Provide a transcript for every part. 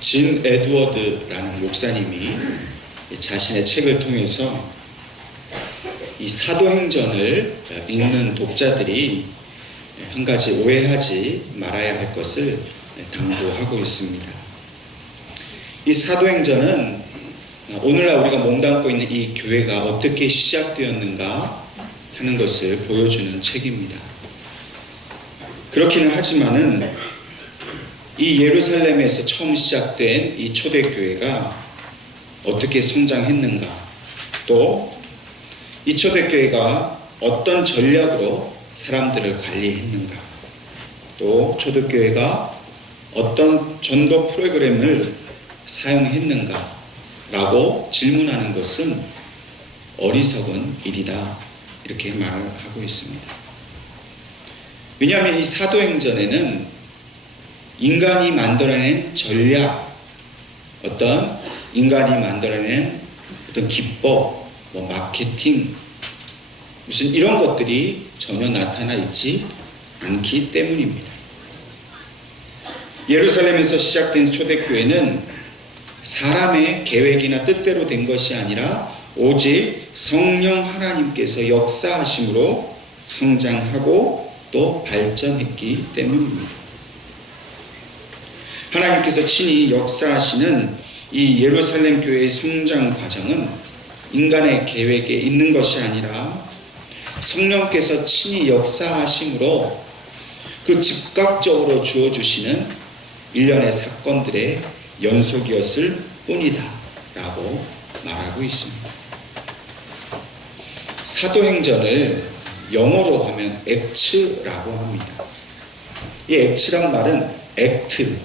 진 에드워드라는 목사님이 자신의 책을 통해서 이 사도행전을 읽는 독자들이 한 가지 오해하지 말아야 할 것을 당부하고 있습니다. 이 사도행전은 오늘날 우리가 몸담고 있는 이 교회가 어떻게 시작되었는가 하는 것을 보여주는 책입니다. 그렇기는 하지만은 이 예루살렘에서 처음 시작된 이 초대교회가 어떻게 성장했는가, 또 이 초대교회가 어떤 전략으로 사람들을 관리했는가, 또 초대교회가 어떤 전도 프로그램을 사용했는가 라고 질문하는 것은 어리석은 일이다, 이렇게 말을 하고 있습니다. 왜냐하면 이 사도행전에는 인간이 만들어낸 전략, 어떤 인간이 만들어낸 어떤 기법, 마케팅, 무슨 이런 것들이 전혀 나타나 있지 않기 때문입니다. 예루살렘에서 시작된 초대교회는 사람의 계획이나 뜻대로 된 것이 아니라 오직 성령 하나님께서 역사하심으로 성장하고 또 발전했기 때문입니다. 하나님께서 친히 역사하시는 이 예루살렘 교회의 성장 과정은 인간의 계획에 있는 것이 아니라 성령께서 친히 역사하심으로 그 즉각적으로 주어주시는 일련의 사건들의 연속이었을 뿐이다 라고 말하고 있습니다. 사도행전을 영어로 하면 액츠라고 합니다. 이 액츠란 말은 액트,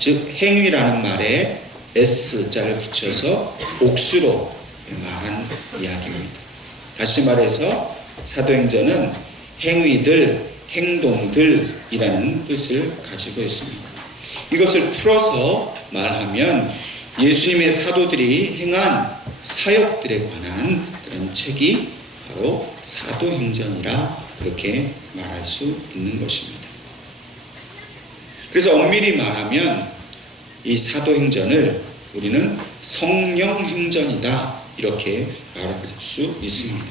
즉 행위라는 말에 S자를 붙여서 복수로 말한 이야기입니다. 다시 말해서 사도행전은 행위들, 행동들이라는 뜻을 가지고 있습니다. 이것을 풀어서 말하면 예수님의 사도들이 행한 사역들에 관한 그런 책이 바로 사도행전이라 그렇게 말할 수 있는 것입니다. 그래서 엄밀히 말하면 이 사도행전을 우리는 성령행전이다, 이렇게 말할 수 있습니다.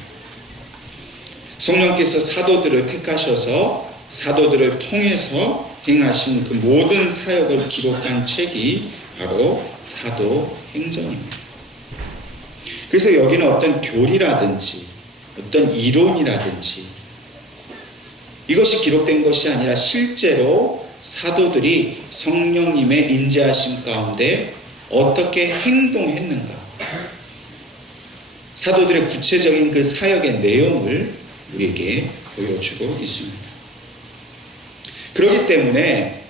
성령께서 사도들을 택하셔서 사도들을 통해서 행하신 그 모든 사역을 기록한 책이 바로 사도행전입니다. 그래서 여기는 어떤 교리라든지 어떤 이론이라든지 이것이 기록된 것이 아니라 실제로 사도들이 성령님의 인재하심 가운데 어떻게 행동했는가, 사도들의 구체적인 그 사역의 내용을 우리에게 보여주고 있습니다. 그렇기 때문에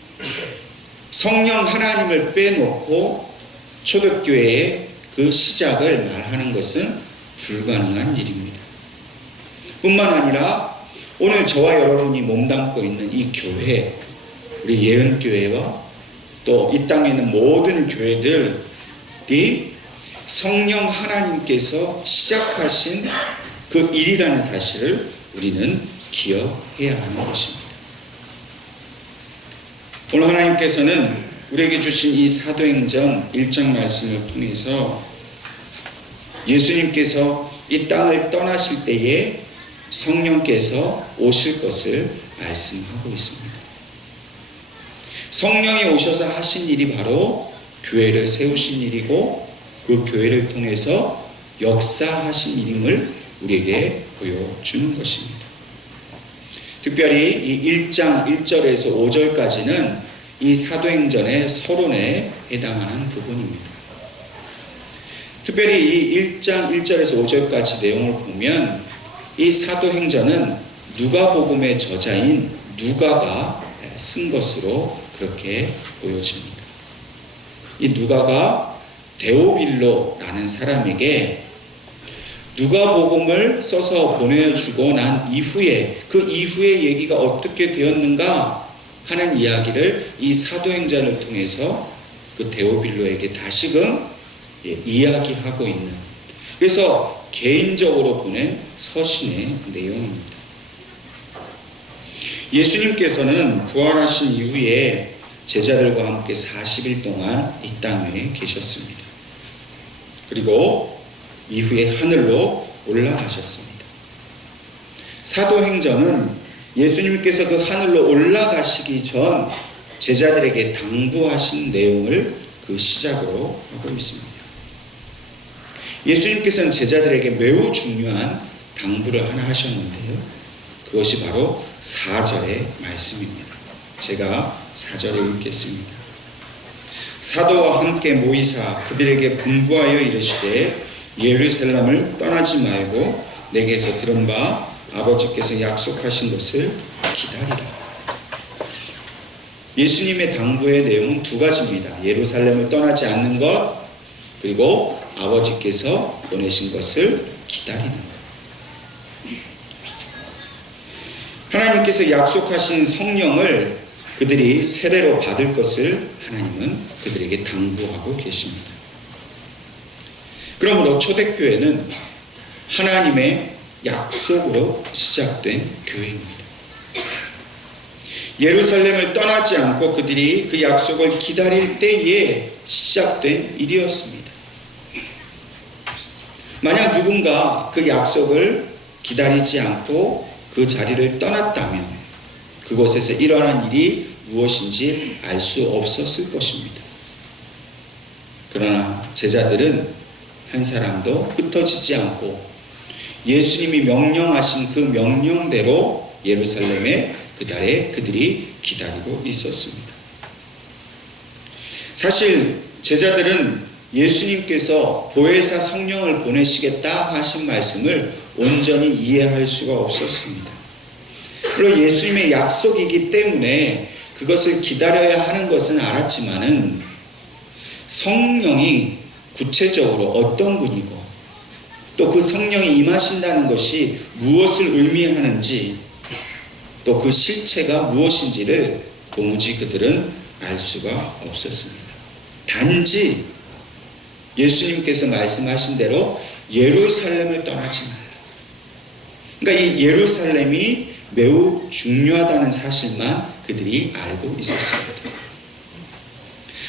성령 하나님을 빼놓고 초대교회의 그 시작을 말하는 것은 불가능한 일입니다. 뿐만 아니라 오늘 저와 여러분이 몸담고 있는 이 교회, 우리 예은교회와 또 이 땅에 있는 모든 교회들이 성령 하나님께서 시작하신 그 일이라는 사실을 우리는 기억해야 하는 것입니다. 오늘 하나님께서는 우리에게 주신 이 사도행전 1장 말씀을 통해서 예수님께서 이 땅을 떠나실 때에 성령께서 오실 것을 말씀하고 있습니다. 성령이 오셔서 하신 일이 바로 교회를 세우신 일이고 그 교회를 통해서 역사하신 일임을 우리에게 보여주는 것입니다. 특별히 이 1장 1절에서 5절까지는 이 사도행전의 서론에 해당하는 부분입니다. 특별히 이 1장 1절에서 5절까지 내용을 보면 이 사도행전은 누가복음의 저자인 누가가 쓴 것으로 그렇게 보여집니다. 이 누가가 데오빌로라는 사람에게 누가복음을 써서 보내주고 난 이후에 그 이후의 얘기가 어떻게 되었는가 하는 이야기를 이 사도행전을 통해서 그 데오빌로에게 다시금 이야기하고 있는, 그래서 개인적으로 보낸 서신의 내용입니다. 예수님께서는 부활하신 이후에 제자들과 함께 40일 동안 이 땅 위에 계셨습니다. 그리고 이후에 하늘로 올라가셨습니다. 사도행전은 예수님께서 그 하늘로 올라가시기 전 제자들에게 당부하신 내용을 그 시작으로 하고 있습니다. 예수님께서는 제자들에게 매우 중요한 당부를 하나 하셨는데요. 그것이 바로 4절의 말씀입니다. 제가 4절에 읽겠습니다. 사도와 함께 모이사 그들에게 분부하여 이르시되 예루살렘을 떠나지 말고 내게서 들은 바 아버지께서 약속하신 것을 기다리라. 예수님의 당부의 내용은 두 가지입니다. 예루살렘을 떠나지 않는 것, 그리고 아버지께서 보내신 것을 기다리는 것. 하나님께서 약속하신 성령을 그들이 세례로 받을 것을 하나님은 그들에게 당부하고 계십니다. 그러므로 초대교회는 하나님의 약속으로 시작된 교회입니다. 예루살렘을 떠나지 않고 그들이 그 약속을 기다릴 때에 시작된 일이었습니다. 만약 누군가 그 약속을 기다리지 않고 그 자리를 떠났다면 그곳에서 일어난 일이 무엇인지 알 수 없었을 것입니다. 그러나 제자들은 한 사람도 흩어지지 않고 예수님이 명령하신 그 명령대로 예루살렘에 그날에 그들이 기다리고 있었습니다. 사실 제자들은 예수님께서 보혜사 성령을 보내시겠다 하신 말씀을 온전히 이해할 수가 없었습니다. 물론 예수님의 약속이기 때문에 그것을 기다려야 하는 것은 알았지만은 성령이 구체적으로 어떤 분이고 또 그 성령이 임하신다는 것이 무엇을 의미하는지 또 그 실체가 무엇인지를 도무지 그들은 알 수가 없었습니다. 단지 예수님께서 말씀하신 대로 예루살렘을 떠나지 말라. 그러니까 이 예루살렘이 매우 중요하다는 사실만 그들이 알고 있었습니다.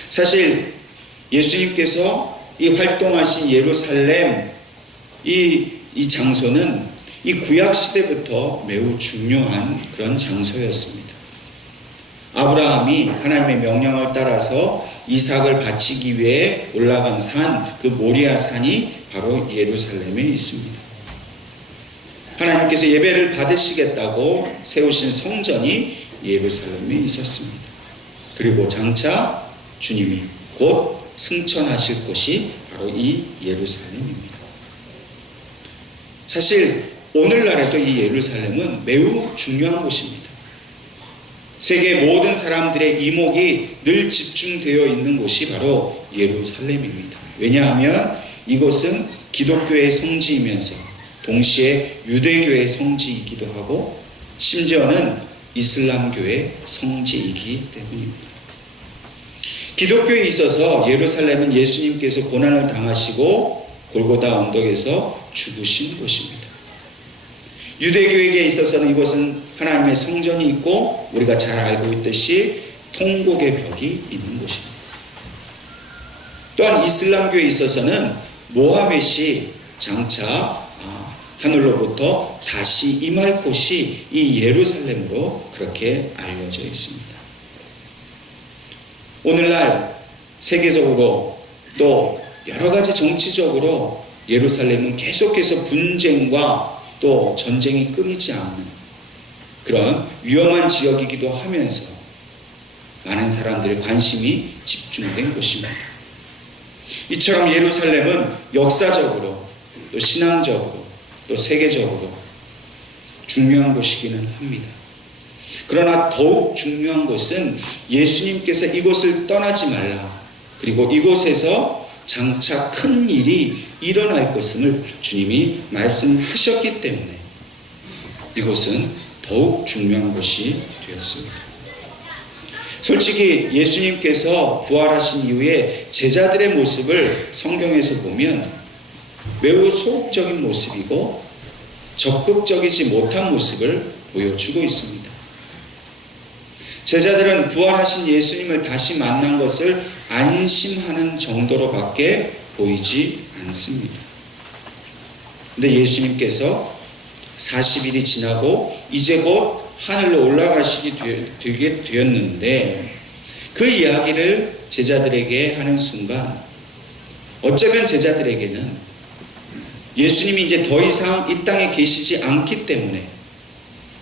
사실 예수님께서 이 활동하신 예루살렘 이 장소는 이 구약 시대부터 매우 중요한 그런 장소였습니다. 아브라함이 하나님의 명령을 따라서 이삭을 바치기 위해 올라간 산, 그 모리아 산이 바로 예루살렘에 있습니다. 하나님께서 예배를 받으시겠다고 세우신 성전이 예루살렘에 있었습니다. 그리고 장차 주님이 곧 승천하실 곳이 바로 이 예루살렘입니다. 사실 오늘날에도 이 예루살렘은 매우 중요한 곳입니다. 세계 모든 사람들의 이목이 늘 집중되어 있는 곳이 바로 예루살렘입니다. 왜냐하면 이곳은 기독교의 성지이면서 동시에 유대교의 성지이기도 하고 심지어는 이슬람교의 성지이기 때문입니다. 기독교에 있어서 예루살렘은 예수님께서 고난을 당하시고 골고다 언덕에서 죽으신 곳입니다. 유대교에게 있어서는 이곳은 하나님의 성전이 있고 우리가 잘 알고 있듯이 통곡의 벽이 있는 곳입니다. 또한 이슬람교에 있어서는 모하멧이 장차 하늘로부터 다시 임할 곳이 이 예루살렘으로 그렇게 알려져 있습니다. 오늘날 세계적으로 또 여러 가지 정치적으로 예루살렘은 계속해서 분쟁과 또 전쟁이 끊이지 않는 그런 위험한 지역이기도 하면서 많은 사람들의 관심이 집중된 곳입니다. 이처럼 예루살렘은 역사적으로 또 신앙적으로 또 세계적으로 중요한 곳이기는 합니다. 그러나 더욱 중요한 것은 예수님께서 이곳을 떠나지 말라. 그리고 이곳에서 장차 큰 일이 일어날 것을 주님이 말씀하셨기 때문에 이곳은 더욱 중요한 것이 되었습니다. 솔직히 예수님께서 부활하신 이후에 제자들의 모습을 성경에서 보면 매우 소극적인 모습이고 적극적이지 못한 모습을 보여주고 있습니다. 제자들은 부활하신 예수님을 다시 만난 것을 안심하는 정도로밖에 보이지 않습니다. 근데 예수님께서 40일이 지나고 이제 곧 하늘로 올라가시게 되게 되었는데 그 이야기를 제자들에게 하는 순간 어쩌면 제자들에게는 예수님이 이제 더 이상 이 땅에 계시지 않기 때문에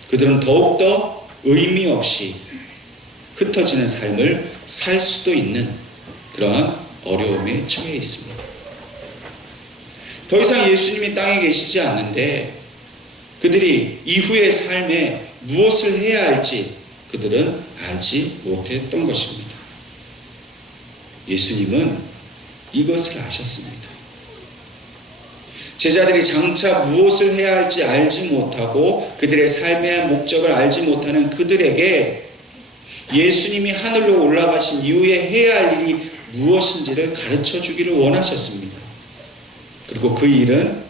그들은 더욱더 의미 없이 흩어지는 삶을 살 수도 있는 그러한 어려움에 처해 있습니다. 더 이상 예수님이 땅에 계시지 않는데 그들이 이후의 삶에 무엇을 해야 할지 그들은 알지 못했던 것입니다. 예수님은 이것을 아셨습니다. 제자들이 장차 무엇을 해야 할지 알지 못하고 그들의 삶의 목적을 알지 못하는 그들에게 예수님이 하늘로 올라가신 이후에 해야 할 일이 무엇인지를 가르쳐 주기를 원하셨습니다. 그리고 그 일은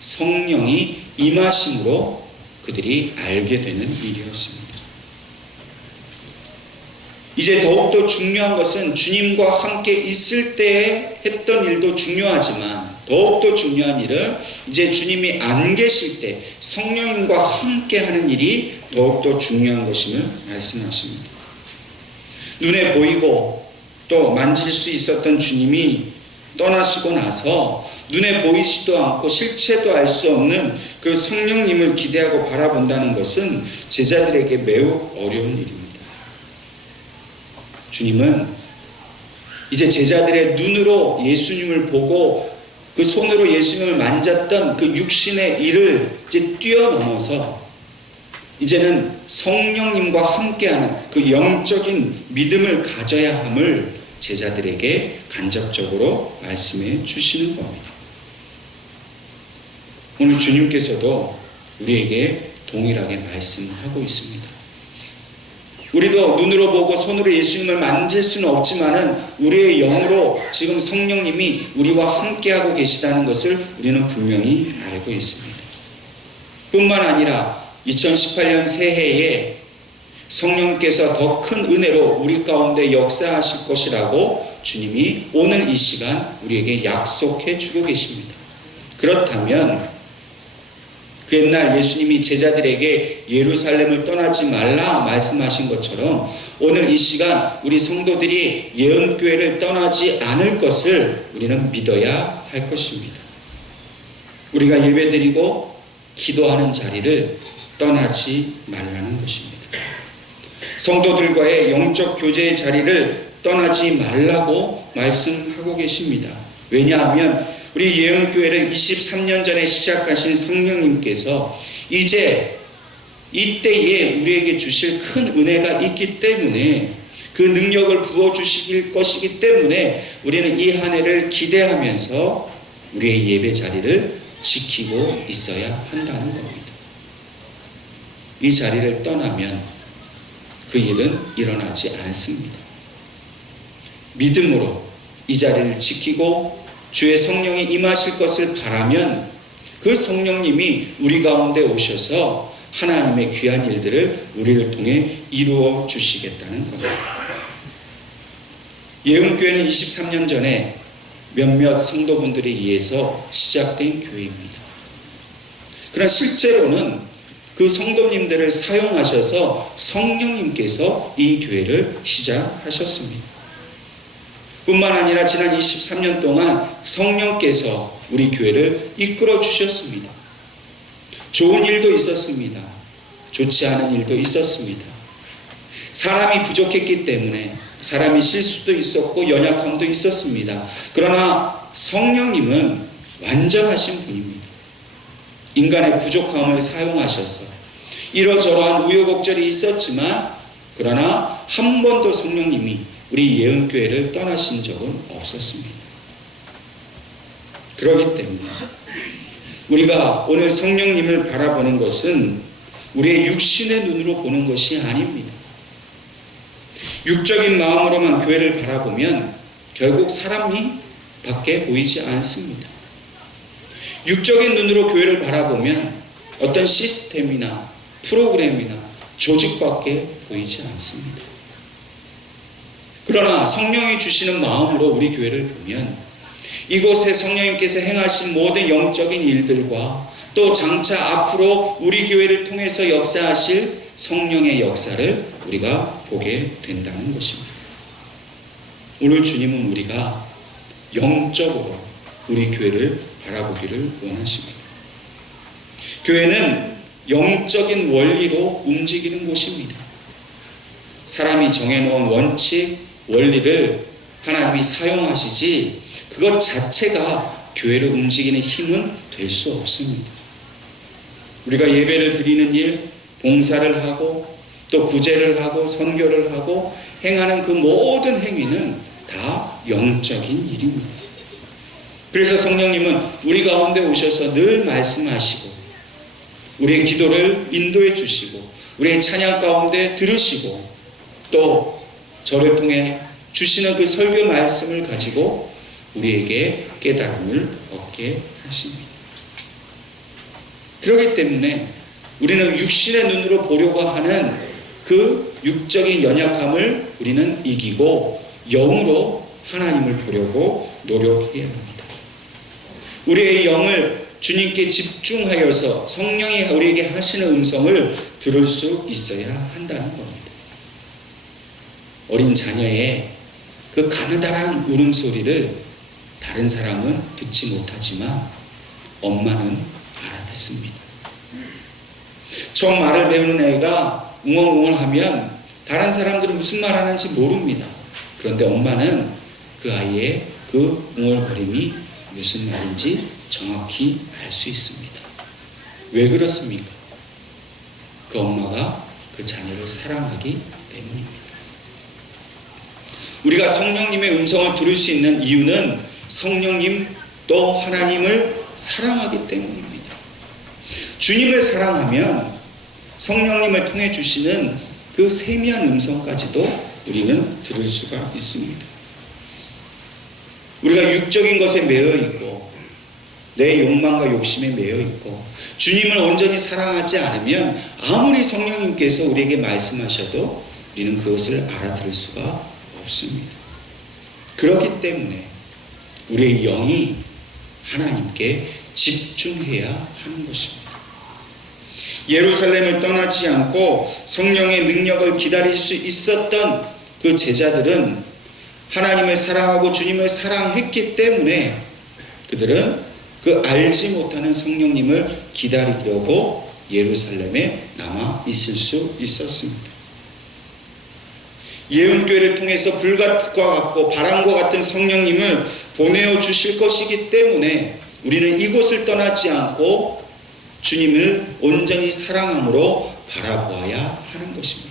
성령이 임하심으로 그들이 알게 되는 일이었습니다. 이제 더욱더 중요한 것은 주님과 함께 있을 때 했던 일도 중요하지만 더욱더 중요한 일은 이제 주님이 안 계실 때 성령님과 함께 하는 일이 더욱더 중요한 것임을 말씀하십니다. 눈에 보이고 또 만질 수 있었던 주님이 떠나시고 나서 눈에 보이지도 않고 실체도 알 수 없는 그 성령님을 기대하고 바라본다는 것은 제자들에게 매우 어려운 일입니다. 주님은 이제 제자들의 눈으로 예수님을 보고 그 손으로 예수님을 만졌던 그 육신의 일을 이제 뛰어넘어서 이제는 성령님과 함께하는 그 영적인 믿음을 가져야 함을 제자들에게 간접적으로 말씀해 주시는 겁니다. 오늘 주님께서도 우리에게 동일하게 말씀하고 있습니다. 우리도 눈으로 보고 손으로 예수님을 만질 수는 없지만은 우리의 영으로 지금 성령님이 우리와 함께하고 계시다는 것을 우리는 분명히 알고 있습니다. 뿐만 아니라 2018년 새해에 성령께서 더 큰 은혜로 우리 가운데 역사하실 것이라고 주님이 오늘 이 시간 우리에게 약속해 주고 계십니다. 그렇다면 그 옛날 예수님이 제자들에게 예루살렘을 떠나지 말라 말씀하신 것처럼 오늘 이 시간 우리 성도들이 예언교회를 떠나지 않을 것을 우리는 믿어야 할 것입니다. 우리가 예배드리고 기도하는 자리를 떠나지 말라는 것입니다. 성도들과의 영적 교제의 자리를 떠나지 말라고 말씀하고 계십니다. 왜냐하면 우리 예언교회를 23년 전에 시작하신 성령님께서 이제 이때에 우리에게 주실 큰 은혜가 있기 때문에 그 능력을 부어주실 것이기 때문에 우리는 이 한 해를 기대하면서 우리의 예배 자리를 지키고 있어야 한다는 겁니다. 이 자리를 떠나면 그 일은 일어나지 않습니다. 믿음으로 이 자리를 지키고 주의 성령이 임하실 것을 바라면 그 성령님이 우리 가운데 오셔서 하나님의 귀한 일들을 우리를 통해 이루어 주시겠다는 겁니다. 예언교회는 23년 전에 몇몇 성도분들에 의해서 시작된 교회입니다. 그러나 실제로는 그 성도님들을 사용하셔서 성령님께서 이 교회를 시작하셨습니다. 뿐만 아니라 지난 23년 동안 성령께서 우리 교회를 이끌어 주셨습니다. 좋은 일도 있었습니다. 좋지 않은 일도 있었습니다. 사람이 부족했기 때문에 사람이 실수도 있었고 연약함도 있었습니다. 그러나 성령님은 완전하신 분입니다. 인간의 부족함을 사용하셔서 이러저러한 우여곡절이 있었지만 그러나 한 번도 성령님이 우리 예언교회를 떠나신 적은 없었습니다. 그렇기 때문에 우리가 오늘 성령님을 바라보는 것은 우리의 육신의 눈으로 보는 것이 아닙니다. 육적인 마음으로만 교회를 바라보면 결국 사람이 밖에 보이지 않습니다. 육적인 눈으로 교회를 바라보면 어떤 시스템이나 프로그램이나 조직밖에 보이지 않습니다. 그러나 성령이 주시는 마음으로 우리 교회를 보면 이곳에 성령님께서 행하신 모든 영적인 일들과 또 장차 앞으로 우리 교회를 통해서 역사하실 성령의 역사를 우리가 보게 된다는 것입니다. 오늘 주님은 우리가 영적으로 우리 교회를 바라보기를 원하십니다. 교회는 영적인 원리로 움직이는 곳입니다. 사람이 정해놓은 원칙, 원리를 하나님이 사용하시지 그것 자체가 교회를 움직이는 힘은 될 수 없습니다. 우리가 예배를 드리는 일, 봉사를 하고 또 구제를 하고 선교를 하고 행하는 그 모든 행위는 다 영적인 일입니다. 그래서 성령님은 우리 가운데 오셔서 늘 말씀하시고 우리의 기도를 인도해 주시고 우리의 찬양 가운데 들으시고 또 저를 통해 주시는 그 설교 말씀을 가지고 우리에게 깨달음을 얻게 하십니다. 그렇기 때문에 우리는 육신의 눈으로 보려고 하는 그 육적인 연약함을 우리는 이기고 영으로 하나님을 보려고 노력해야 합니다. 우리의 영을 주님께 집중하여서 성령이 우리에게 하시는 음성을 들을 수 있어야 한다는 겁니다. 어린 자녀의 그 가느다란 울음소리를 다른 사람은 듣지 못하지만 엄마는 알아듣습니다. 처음 말을 배우는 애가 웅얼웅얼 하면 다른 사람들은 무슨 말 하는지 모릅니다. 그런데 엄마는 그 아이의 그 웅얼거림이 무슨 말인지 정확히 알 수 있습니다. 왜 그렇습니까? 그 엄마가 그 자녀를 사랑하기 때문입니다. 우리가 성령님의 음성을 들을 수 있는 이유는 성령님 또 하나님을 사랑하기 때문입니다. 주님을 사랑하면 성령님을 통해 주시는 그 세미한 음성까지도 우리는 들을 수가 있습니다. 우리가 육적인 것에 매여 있고 내 욕망과 욕심에 매여 있고 주님을 온전히 사랑하지 않으면 아무리 성령님께서 우리에게 말씀하셔도 우리는 그것을 알아들을 수가 없습니다. 그렇기 때문에 우리의 영이 하나님께 집중해야 하는 것입니다. 예루살렘을 떠나지 않고 성령의 능력을 기다릴 수 있었던 그 제자들은 하나님을 사랑하고 주님을 사랑했기 때문에 그들은 그 알지 못하는 성령님을 기다리려고 예루살렘에 남아 있을 수 있었습니다. 예언교회를 통해서 불과 같고 바람과 같은 성령님을 보내어 주실 것이기 때문에 우리는 이곳을 떠나지 않고 주님을 온전히 사랑함으로 바라보아야 하는 것입니다.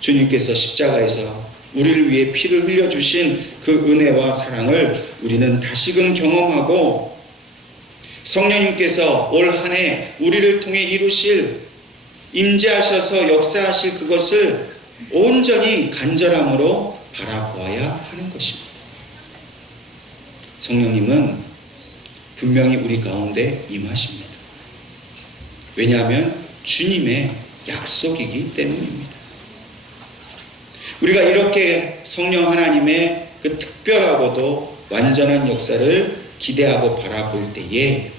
주님께서 십자가에서 우리를 위해 피를 흘려주신 그 은혜와 사랑을 우리는 다시금 경험하고 성령님께서 올 한 해 우리를 통해 이루실 임재하셔서 역사하실 그것을 온전히 간절함으로 바라보아야 하는 것입니다. 성령님은 분명히 우리 가운데 임하십니다. 왜냐하면 주님의 약속이기 때문입니다. 우리가 이렇게 성령 하나님의 그 특별하고도 완전한 역사를 기대하고 바라볼 때에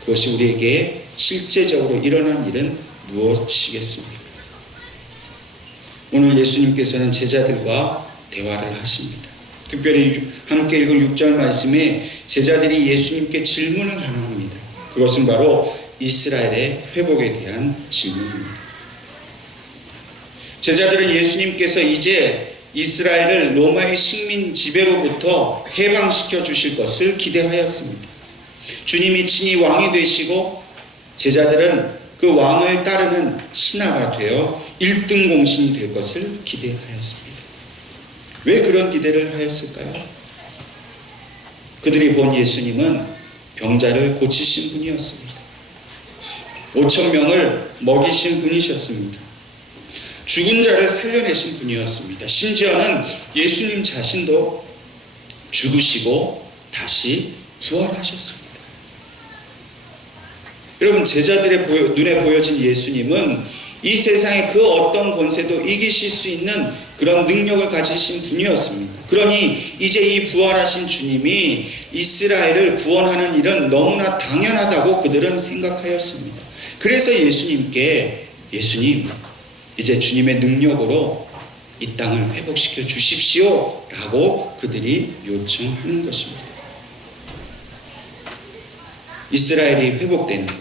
그것이 우리에게 실제적으로 일어난 일은 무엇이겠습니까? 오늘 예수님께서는 제자들과 대화를 하십니다. 특별히 함께 읽은 6절 말씀에 제자들이 예수님께 질문을 하나 합니다. 그것은 바로 이스라엘의 회복에 대한 질문입니다. 제자들은 예수님께서 이제 이스라엘을 로마의 식민 지배로부터 해방시켜 주실 것을 기대하였습니다. 주님이 친히 왕이 되시고 제자들은 그 왕을 따르는 신하가 되어 1등 공신이 될 것을 기대하였습니다. 왜 그런 기대를 하였을까요? 그들이 본 예수님은 병자를 고치신 분이었습니다. 5,000명을 먹이신 분이셨습니다. 죽은 자를 살려내신 분이었습니다. 심지어는 예수님 자신도 죽으시고 다시 부활하셨습니다. 여러분, 제자들의 눈에 보여진 예수님은 이 세상의 그 어떤 권세도 이기실 수 있는 그런 능력을 가지신 분이었습니다. 그러니 이제 이 부활하신 주님이 이스라엘을 구원하는 일은 너무나 당연하다고 그들은 생각하였습니다. 그래서 예수님께 예수님 이제 주님의 능력으로 이 땅을 회복시켜 주십시오 라고 그들이 요청하는 것입니다. 이스라엘이 회복되는 것,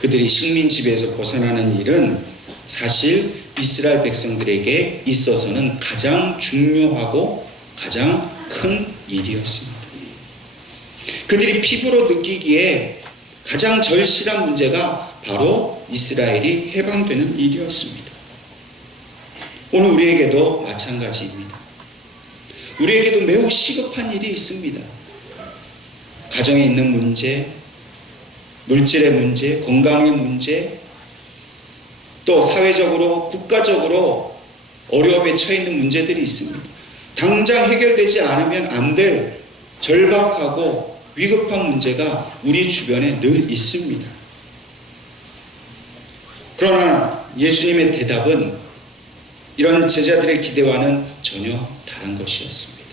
그들이 식민지배에서 벗어나는 일은 사실 이스라엘 백성들에게 있어서는 가장 중요하고 가장 큰 일이었습니다. 그들이 피부로 느끼기에 가장 절실한 문제가 바로 이스라엘이 해방되는 일이었습니다. 오늘 우리에게도 마찬가지입니다. 우리에게도 매우 시급한 일이 있습니다. 가정에 있는 문제, 물질의 문제, 건강의 문제, 또 사회적으로, 국가적으로 어려움에 처해 있는 문제들이 있습니다. 당장 해결되지 않으면 안 될 절박하고 위급한 문제가 우리 주변에 늘 있습니다. 그러나 예수님의 대답은 이런 제자들의 기대와는 전혀 다른 것이었습니다.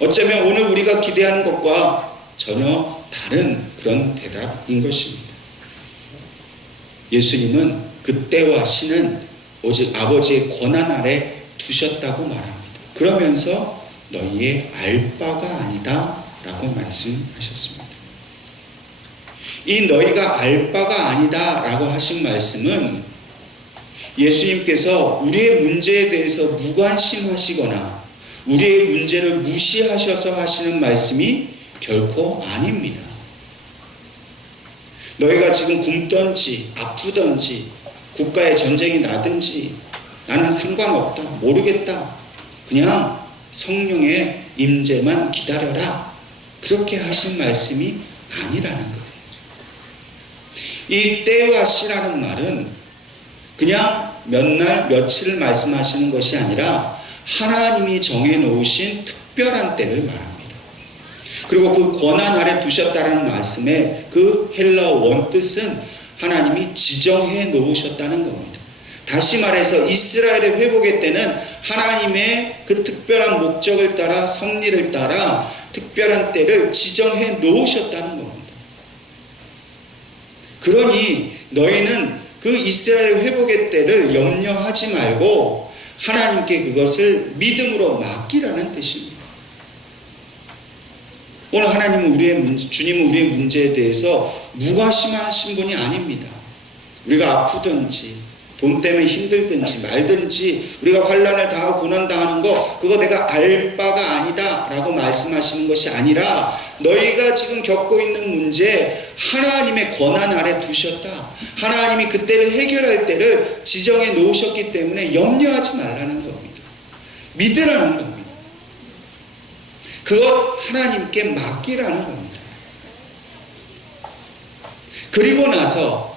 어쩌면 오늘 우리가 기대하는 것과 전혀 다른 그런 대답인 것입니다. 예수님은 그 때와 시는 오직 아버지의 권한 아래 두셨다고 말합니다. 그러면서 너희의 알 바가 아니다 라고 말씀하셨습니다. 이 너희가 알 바가 아니다 라고 하신 말씀은 예수님께서 우리의 문제에 대해서 무관심하시거나 우리의 문제를 무시하셔서 하시는 말씀이 결코 아닙니다. 너희가 지금 굶든지 아프든지 국가에 전쟁이 나든지 나는 상관없다, 모르겠다, 그냥 성령의 임재만 기다려라, 그렇게 하신 말씀이 아니라는 거예요. 이 때와 시라는 말은 그냥 몇 날 며칠을 말씀하시는 것이 아니라 하나님이 정해놓으신 특별한 때를 말합니다. 그리고 그 권한 아래 두셨다는 말씀의 그 헬라어 원뜻은 하나님이 지정해 놓으셨다는 겁니다. 다시 말해서 이스라엘의 회복의 때는 하나님의 그 특별한 목적을 따라 섭리를 따라 특별한 때를 지정해 놓으셨다는 겁니다. 그러니 너희는 그 이스라엘 회복의 때를 염려하지 말고 하나님께 그것을 믿음으로 맡기라는 뜻입니다. 오늘 주님은 우리의 문제에 대해서 무관심하신 분이 아닙니다. 우리가 아프든지 돈 때문에 힘들든지 말든지 우리가 환난을 당하고 고난당하는 거 그거 내가 알 바가 아니다 라고 말씀하시는 것이 아니라 너희가 지금 겪고 있는 문제 하나님의 권한 아래 두셨다. 하나님이 그때를 해결할 때를 지정해 놓으셨기 때문에 염려하지 말라는 겁니다. 믿으라는 겁니다. 그것 하나님께 맡기라는 겁니다. 그리고 나서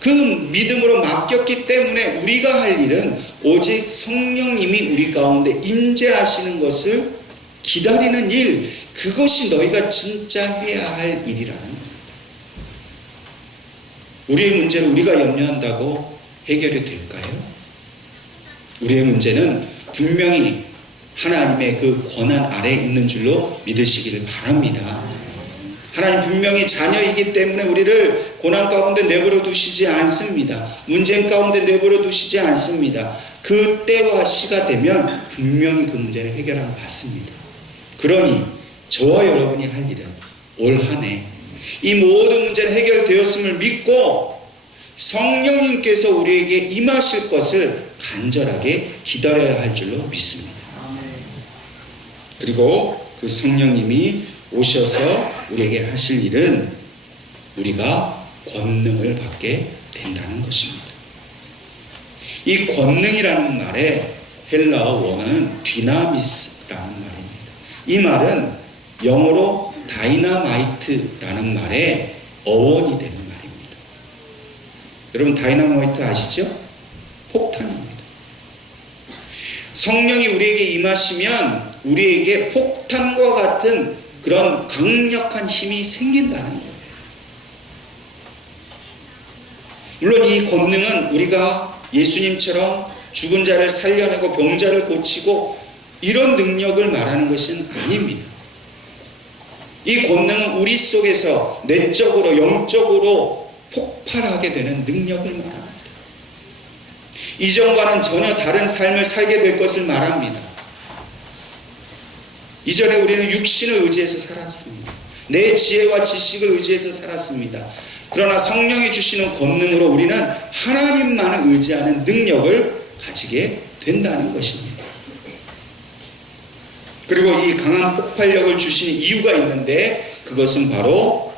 그 믿음으로 맡겼기 때문에 우리가 할 일은 오직 성령님이 우리 가운데 임재하시는 것을 기다리는 일, 그것이 너희가 진짜 해야 할 일이라는 겁니다. 우리의 문제를 우리가 염려한다고 해결이 될까요? 우리의 문제는 분명히 하나님의 그 권한 아래에 있는 줄로 믿으시기를 바랍니다. 하나님 분명히 자녀이기 때문에 우리를 고난 가운데 내버려 두시지 않습니다. 문제 가운데 내버려 두시지 않습니다. 그 때와 시가 되면 분명히 그 문제를 해결하고 받습니다. 그러니 저와 여러분이 할 일은 올 한 해 이 모든 문제는 해결되었음을 믿고 성령님께서 우리에게 임하실 것을 간절하게 기다려야 할 줄로 믿습니다. 그리고 그 성령님이 오셔서 우리에게 하실 일은 우리가 권능을 받게 된다는 것입니다. 이 권능이라는 말의 헬라어 원어는 디나미스라는 말입니다. 이 말은 영어로 다이나마이트라는 말의 어원이 되는 말입니다. 여러분 다이나마이트 아시죠? 폭탄입니다. 성령이 우리에게 임하시면 우리에게 폭탄과 같은 그런 강력한 힘이 생긴다는 거예요. 물론 이 권능은 우리가 예수님처럼 죽은 자를 살려내고 병자를 고치고 이런 능력을 말하는 것은 아닙니다. 이 권능은 우리 속에서 내적으로 영적으로 폭발하게 되는 능력을 말합니다. 이전과는 전혀 다른 삶을 살게 될 것을 말합니다. 이전에 우리는 육신을 의지해서 살았습니다. 내 지혜와 지식을 의지해서 살았습니다. 그러나 성령이 주시는 권능으로 우리는 하나님만을 의지하는 능력을 가지게 된다는 것입니다. 그리고 이 강한 폭발력을 주시는 이유가 있는데 그것은 바로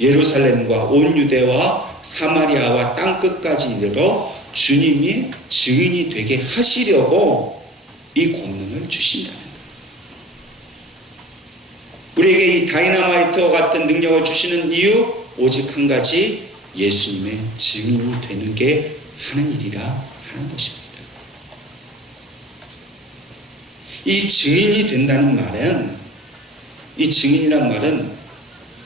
예루살렘과 온 유대와 사마리아와 땅끝까지 이르러 주님이 증인이 되게 하시려고 이 권능을 주신다는 거예요. 우리에게 이 다이너마이트와 같은 능력을 주시는 이유 오직 한 가지, 예수님의 증인이 되는 게 하는 일이라 하는 것입니다. 이 증인이 된다는 말은, 이 증인이란 말은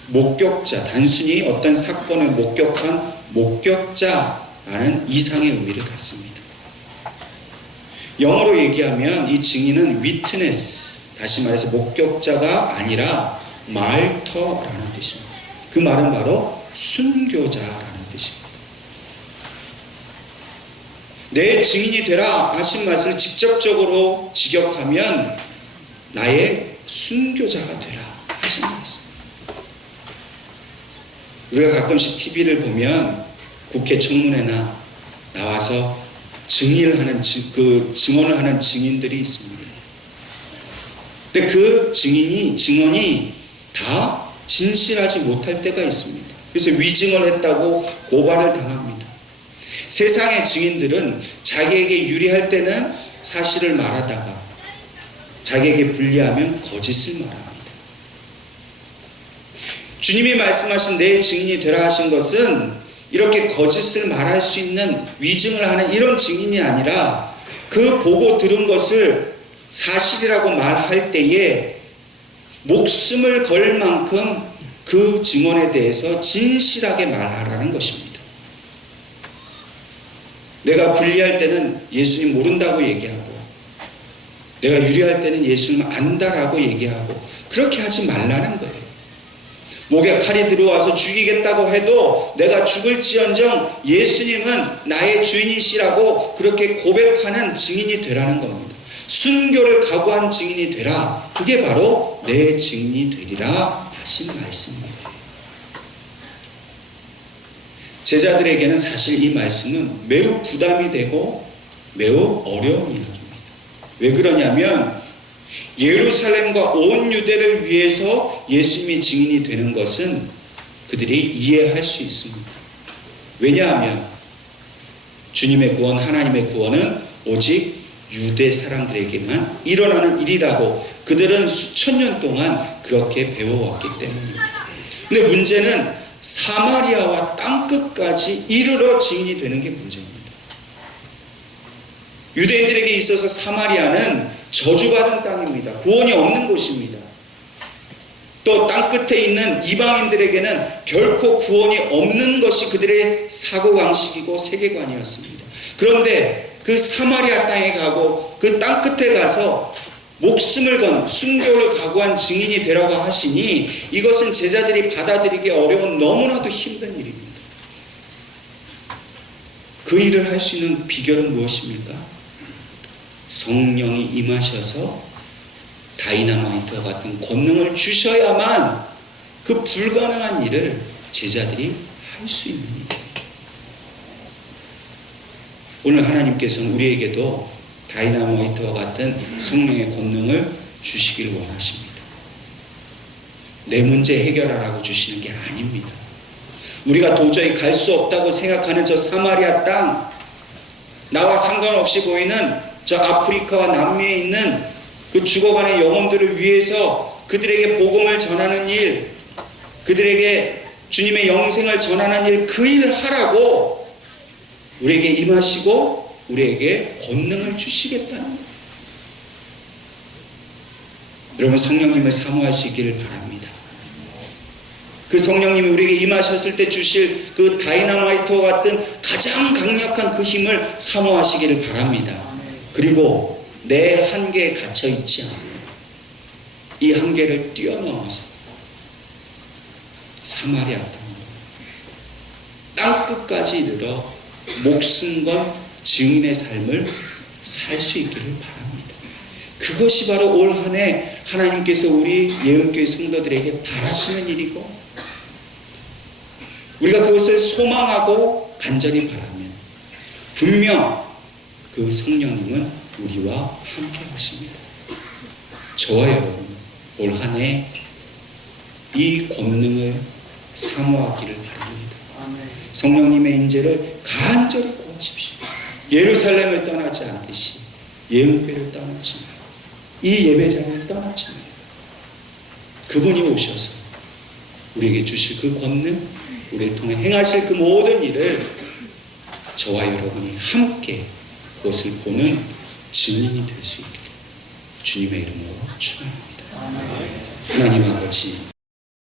목격자, 단순히 어떤 사건을 목격한 목격자라는 이상의 의미를 갖습니다. 영어로 얘기하면 이 증인은 witness, 다시 말해서 목격자가 아니라 말터라는 뜻입니다. 그 말은 바로 순교자라는 뜻입니다. 내 증인이 되라 하신 말씀을 직접적으로 직역하면 나의 순교자가 되라 하신 말씀. 우리가 가끔씩 TV를 보면 국회 청문회나 나와서 증언을 하는 증인들이 있습니다. 근데 그 증언이 다 진실하지 못할 때가 있습니다. 그래서 위증을 했다고 고발을 당합니다. 세상의 증인들은 자기에게 유리할 때는 사실을 말하다가 자기에게 불리하면 거짓을 말합니다. 주님이 말씀하신 내 증인이 되라 하신 것은 이렇게 거짓을 말할 수 있는 위증을 하는 이런 증인이 아니라 그 보고 들은 것을 사실이라고 말할 때에 목숨을 걸 만큼 그 증언에 대해서 진실하게 말하라는 것입니다. 내가 불리할 때는 예수님 모른다고 얘기하고 내가 유리할 때는 예수님 안다라고 얘기하고 그렇게 하지 말라는 거예요. 목에 칼이 들어와서 죽이겠다고 해도 내가 죽을지언정 예수님은 나의 주인이시라고 그렇게 고백하는 증인이 되라는 겁니다. 순교를 각오한 증인이 되라. 그게 바로 내 증인이 되리라 하신 말씀입니다. 제자들에게는 사실 이 말씀은 매우 부담이 되고 매우 어려운 이야기입니다. 왜 그러냐면 예루살렘과 온 유대를 위해서 예수님이 증인이 되는 것은 그들이 이해할 수 있습니다. 왜냐하면 주님의 구원, 하나님의 구원은 오직 유대 사람들에게만 일어나는 일이라고 그들은 수천 년 동안 그렇게 배워왔기 때문입니다. 근데 문제는 사마리아와 땅끝까지 이르러 증인이 되는 게 문제입니다. 유대인들에게 있어서 사마리아는 저주받은 땅입니다. 구원이 없는 곳입니다. 또 땅끝에 있는 이방인들에게는 결코 구원이 없는 것이 그들의 사고방식이고 세계관이었습니다. 그런데 그 사마리아 땅에 가고 그 땅끝에 가서 목숨을 건 순교를 각오한 증인이 되라고 하시니 이것은 제자들이 받아들이기 어려운 너무나도 힘든 일입니다. 그 일을 할 수 있는 비결은 무엇입니까? 성령이 임하셔서 다이너마이트와 같은 권능을 주셔야만 그 불가능한 일을 제자들이 할 수 있는 일이에요. 오늘 하나님께서는 우리에게도 다이너마이트와 같은 성령의 권능을 주시길 원하십니다. 내 문제 해결하라고 주시는 게 아닙니다. 우리가 도저히 갈 수 없다고 생각하는 저 사마리아 땅, 나와 상관없이 보이는 저 아프리카와 남미에 있는 그 죽어가는 영혼들을 위해서 그들에게 복음을 전하는 일, 그들에게 주님의 영생을 전하는 일, 그 일을 하라고 우리에게 임하시고 우리에게 권능을 주시겠다는 거예요. 여러분 성령님을 사모할 수 있기를 바랍니다. 그 성령님이 우리에게 임하셨을 때 주실 그 다이너마이트와 같은 가장 강력한 그 힘을 사모하시기를 바랍니다. 그리고 내 한계에 갇혀 있지 않아요. 이 한계를 뛰어넘어서 사마리아 땅 끝까지 이르러 목숨 건 증인의 삶을 살 수 있기를 바랍니다. 그것이 바로 올 한 해 하나님께서 우리 예언교회 성도들에게 바라시는 일이고, 우리가 그것을 소망하고 간절히 바라면 분명 그 성령님은 우리와 함께 하십니다. 저와 여러분 올 한 해 이 권능을 사모하기를 바랍니다. 성령님의 인재를 간절히 구하십시오. 예루살렘을 떠나지 않듯이 예언교회를 떠나지 말고 이 예배장을 떠나지 말고 그분이 오셔서 우리에게 주실 그 권능, 우리를 통해 행하실 그 모든 일을 저와 여러분이 함께 그것을 보는 증인이 될 수 있기를 주님의 이름으로 축원합니다. 하나님 아버지,